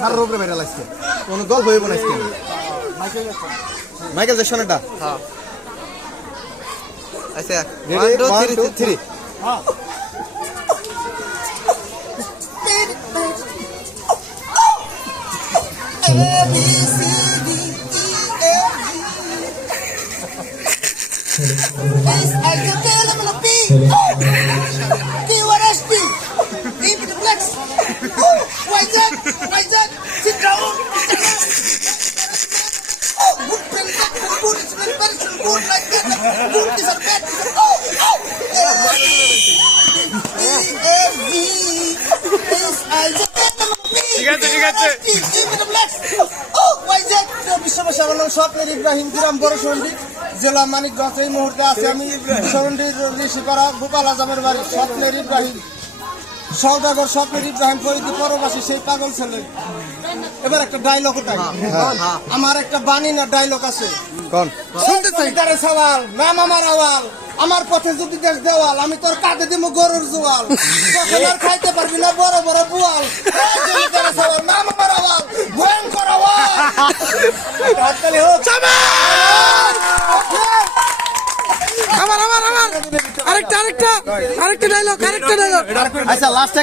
সারা রোগরে viral আজকে কোন গল্প হইব না আজকে মাইকেল জ্যাকসনেরটা হ্যাঁ আচ্ছা রেডি 1 2 3 হ্যাঁ স্বপ্নের ইব্রাহিম গ্রাম বড় সন্ডি জেলা মানিকগঞ্জ। এই মুহূর্তে আছে আমি সন্ডির ঋষিপাড়া গোপাল আজমের বাড়ি। স্বপ্নের ইব্রাহিম সৌদাগর, স্বপ্নের ইব্রাহিম পরিধি পরবাসী সেই পাগল ছেলে। এবার একটা ডায়লগ ওটাই, আমার একটা বাণী না ডায়লগ আছে। কোন শুনতে চাই তারে সওয়াল নাম আমার আওয়াল, আমার পথে যদি দেশ দেওয়াল, আমি তোর কাঁধে দিব গরুর জোয়াল। তখন আর খাইতে পারবি না বড় বড় বুয়াল। তারে সওয়াল নাম আমার আওয়াল, ভয়ঙ্কর আওয়াল। হাততালি হোক। আমার আরেকটা ডায়লগ আচ্ছা লাস্ট